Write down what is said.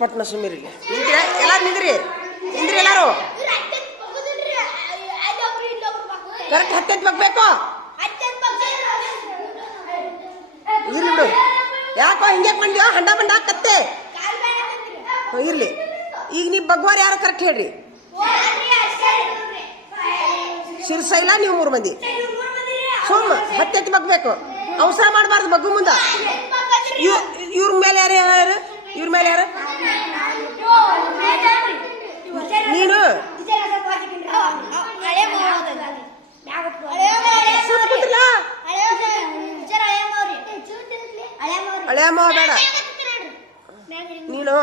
ಪಟ್ನ ಸುಮ್ಮಿರಿ ನಿಂತ್ರಿ ಎಲ್ಲಾರು ನಿಂದ್ರಿ ಎಲ್ಲಾರು ಕರೆಕ್ಟ್ 10 ಬಗ್ಬೇಕು ಇರ್ಲಿ ಬಿಡು ಯಾಕೋ ಹಿಂಗೆ ಬಂದ್ಯೋ ಹಂಡ ಬಂಡ ಕತ್ತೆ ಇರ್ಲಿ ಈಗ ನೀ ಬಗ್ವಾರ ಯಾರು ಕರೆಕ್ಟ್ ಹೇಳ್ರಿ ಶಿರ್ಸೈಲ ನೀವು 3 ಮಂದಿ ಸುಮ್ಮ 10 ಬಗ್ಬೇಕು ಅವಸರ ಮಾಡಬಾರ್ದು ಬಗ್ಗು ಮುಂದ ಇವ್ರ ಮೇಲೆ ಯಾರು ಇವ್ರ ಮೇಲೆ ಯಾರು ನೀನು ಹಳೆಯ ಮಾವ ಬೇಡ ನೀನು